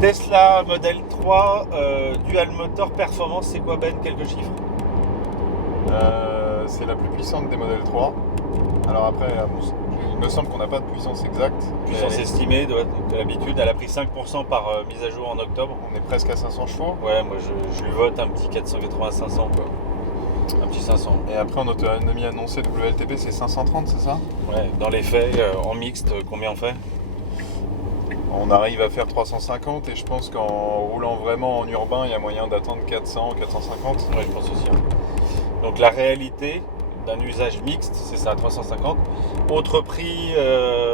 Tesla Model 3, dual motor performance, c'est quoi Ben? Quelques chiffres? C'est la plus puissante des modèles 3. Alors après, il me semble qu'on n'a pas de puissance exacte. Puissance estimée de l'habitude, elle a pris 5% par mise à jour en octobre. On est presque à 500 chevaux. Ouais, moi je lui vote un petit 480-500 quoi. Un petit 500. Et après en autonomie annoncée WLTP c'est 530, c'est ça? Ouais, dans les faits, en mixte, combien on fait? On arrive à faire 350 et je pense qu'en roulant vraiment en urbain, il y a moyen d'atteindre 400, 450. Ouais, je pense aussi. Donc la réalité d'un usage mixte, c'est ça, 350. Autre prix,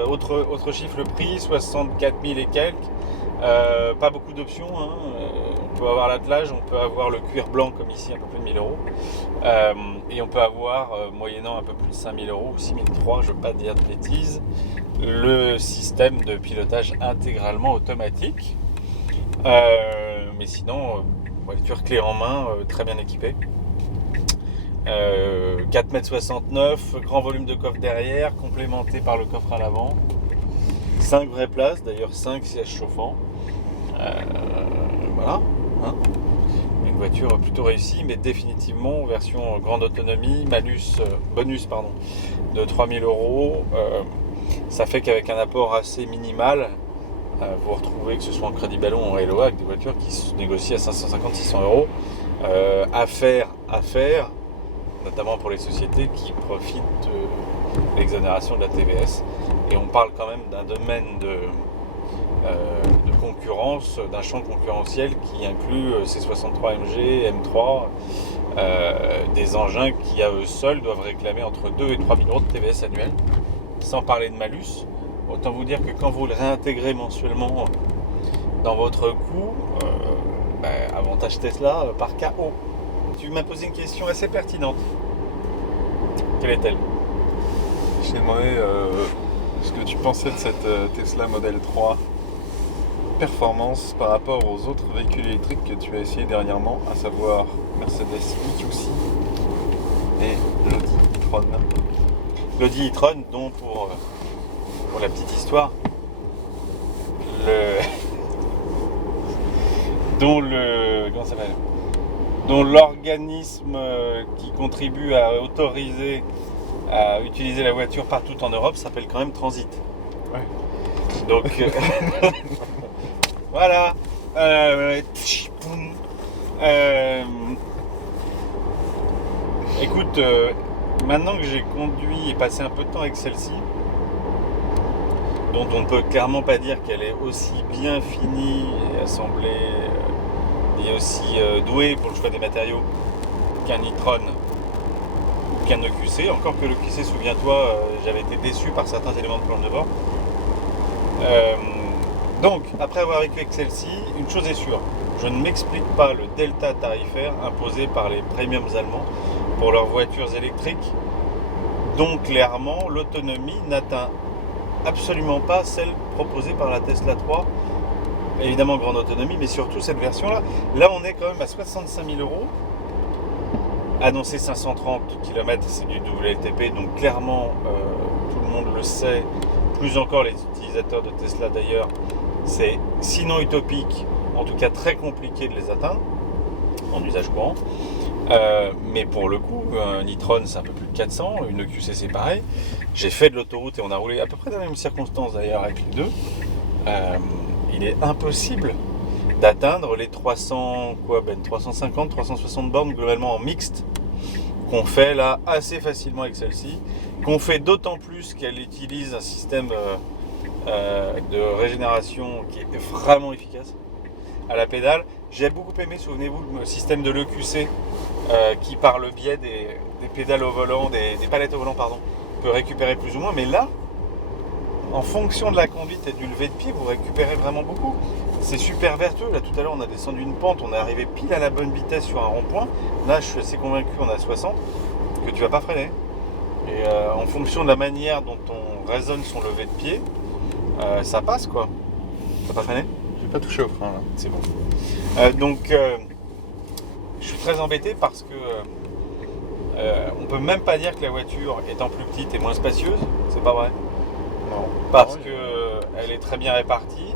autre chiffre, le prix, 64 000 et quelques. Pas beaucoup d'options. Hein. On peut avoir l'attelage, on peut avoir le cuir blanc comme ici, un peu plus de 1000 euros. Et on peut avoir, moyennant un peu plus de 5000 euros ou 6003, je ne veux pas dire de bêtises, le système de pilotage intégralement automatique. Mais sinon, voiture clé en main, très bien équipée. 4,69 m, grand volume de coffre derrière, complémenté par le coffre à l'avant. 5 vraies places, d'ailleurs 5 sièges chauffants. Voilà. Hein. Une voiture plutôt réussie, mais définitivement version grande autonomie, bonus de 3000 euros. Ça fait qu'avec un apport assez minimal, vous retrouvez, que ce soit en crédit ballon ou en LOA, avec des voitures qui se négocient à 550-600 euros. À faire, notamment pour les sociétés qui profitent de l'exonération de la TVS. Et on parle quand même d'un domaine de concurrence, d'un champ concurrentiel qui inclut C63 MG, M3, des engins qui à eux seuls doivent réclamer entre 2 et 3 000 euros de TVS annuel, sans parler de malus. Autant vous dire que quand vous le réintégrez mensuellement dans votre coût, avantage Tesla par KO. Tu m'as posé une question assez pertinente. Quelle est-elle? Je t'ai demandé ce que tu pensais de cette Tesla Model 3 performance par rapport aux autres véhicules électriques que tu as essayé dernièrement, à savoir Mercedes EQC et l'Audi e-tron. L'Audi e-tron, dont pour la petite histoire, dont l'organisme qui contribue à autoriser à utiliser la voiture partout en Europe s'appelle quand même Transit. Ouais. Donc voilà. Écoute, maintenant que j'ai conduit et passé un peu de temps avec celle-ci, dont on ne peut clairement pas dire qu'elle est aussi bien finie et assemblée et aussi douée pour le choix des matériaux qu'un e-tron ou qu'un EQC. Encore que l'EQC, souviens-toi, j'avais été déçu par certains éléments de planche de bord. Donc, après avoir vécu avec celle-ci, une chose est sûre, je ne m'explique pas le delta tarifaire imposé par les premiums allemands pour leurs voitures électriques, dont clairement l'autonomie n'atteint absolument pas celle proposée par la Tesla 3. Évidemment grande autonomie, mais surtout cette version-là. Là, on est quand même à 65 000 euros. Annoncé 530 km, c'est du WLTP, donc clairement, tout le monde le sait, plus encore les utilisateurs de Tesla d'ailleurs, c'est sinon utopique, en tout cas très compliqué de les atteindre en usage courant. Mais pour le coup, un e-tron c'est un peu plus de 400, une EQC c'est pareil. J'ai fait de l'autoroute et on a roulé à peu près dans les mêmes circonstances d'ailleurs avec les deux. Il est impossible d'atteindre les 350, 360 bornes globalement en mixte qu'on fait là assez facilement avec celle-ci, qu'on fait d'autant plus qu'elle utilise un système de régénération qui est vraiment efficace à la pédale. J'ai beaucoup aimé, souvenez-vous, le système de l'EQC qui par le biais des pédales au volant, des palettes au volant, peut récupérer plus ou moins, mais là, en fonction de la conduite et du lever de pied, vous récupérez vraiment beaucoup. C'est super vertueux. Là, tout à l'heure, on a descendu une pente, on est arrivé pile à la bonne vitesse sur un rond-point. Là, je suis assez convaincu, on a 60, que tu vas pas freiner. Et en fonction de la manière dont on raisonne son lever de pied, ça passe quoi. T'as pas freiné? J'ai pas touché au frein là. C'est bon. Donc, je suis très embêté parce que on peut même pas dire que la voiture, étant plus petite, est moins spacieuse. C'est pas vrai. Non. Parce que elle est très bien répartie.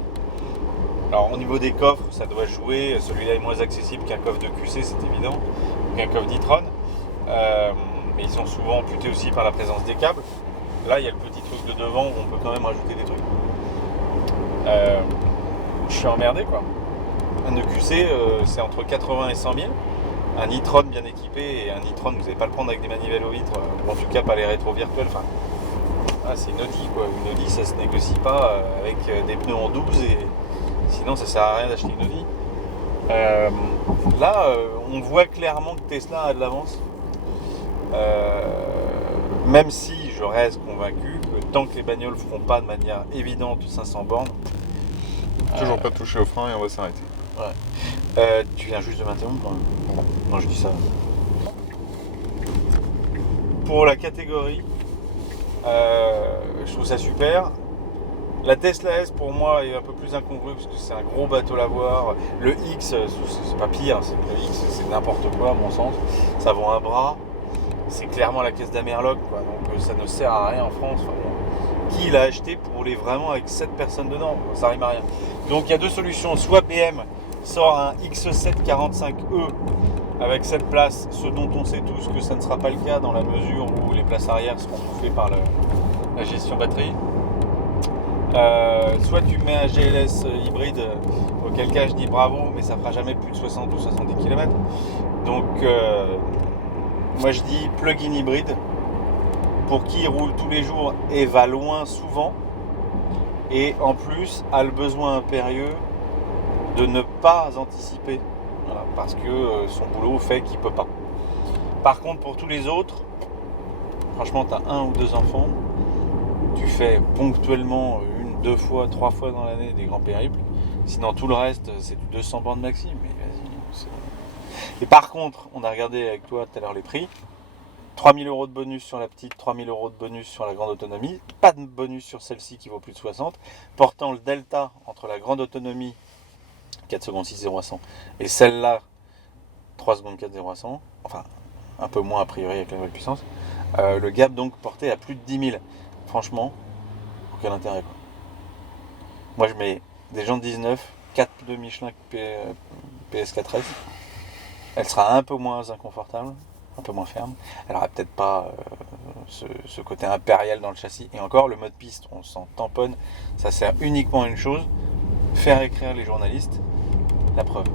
Alors au niveau des coffres, ça doit jouer. Celui-là est moins accessible qu'un coffre de QC, c'est évident, ou qu'un coffre d'e-tron. Mais ils sont souvent amputés aussi par la présence des câbles. Là, il y a le petit truc de devant où on peut quand même rajouter des trucs. Je suis emmerdé quoi. Un EQC, c'est entre 80 et 100 000. Un e-tron bien équipé, et un e-tron, vous n'allez pas le prendre avec des manivelles aux vitres, ou en tout cas pas les rétro virtuels. Enfin, c'est une Audi quoi. Une Audi, ça se négocie pas avec des pneus en 12 et sinon ça sert à rien d'acheter une Audi. Là, on voit clairement que Tesla a de l'avance. Même si je reste convaincu que tant que les bagnoles feront pas de manière évidente 500 bornes, Toujours pas toucher au frein et on va s'arrêter. ouais. Tu viens juste de m'interrompre hein. Non, je dis ça. Pour la catégorie, je trouve ça super. La Tesla S pour moi est un peu plus incongrue parce que c'est un gros bateau lavoir. Le X, c'est pas pire, c'est que le X c'est n'importe quoi à mon sens. Ça vaut un bras. C'est clairement la caisse d'Amerloc quoi. Donc ça ne sert à rien en France. Enfin, bon. Qui l'a acheté pour rouler vraiment avec 7 personnes dedans? Ça rime à rien. Donc il y a deux solutions. Soit BM sort un X7 45E avec 7 places, ce dont on sait tous que ça ne sera pas le cas dans la mesure où les places arrière seront bouffées par la gestion batterie. Soit tu mets un GLS hybride, auquel cas je dis bravo, mais ça fera jamais plus de 60 ou 70 km. Donc moi je dis plug-in hybride pour qui roule tous les jours et va loin souvent, et en plus a le besoin impérieux de ne pas anticiper, voilà, parce que son boulot fait qu'il peut pas. Par contre pour tous les autres, franchement tu as 1 ou 2 enfants, tu fais ponctuellement 1, 2 fois, 3 fois dans l'année des grands périples, sinon tout le reste c'est du 200 bornes maxi, mais vas-y. Et par contre, on a regardé avec toi tout à l'heure les prix, 3 000 € de bonus sur la petite, 3 000 € de bonus sur la grande autonomie, pas de bonus sur celle-ci qui vaut plus de 60, portant le delta entre la grande autonomie 4 secondes 6 0 à 100 et celle-là 3 secondes 4 0 à 100, enfin un peu moins a priori avec la nouvelle puissance, le gap donc porté à plus de 10 000. Franchement, aucun intérêt quoi. Moi je mets des jantes 19, 4 de Michelin PS4S, elle sera un peu moins inconfortable, un peu moins ferme, elle aura peut-être pas ce côté impérial dans le châssis, et encore le mode piste on s'en tamponne, ça sert uniquement à une chose, faire écrire les journalistes, la preuve.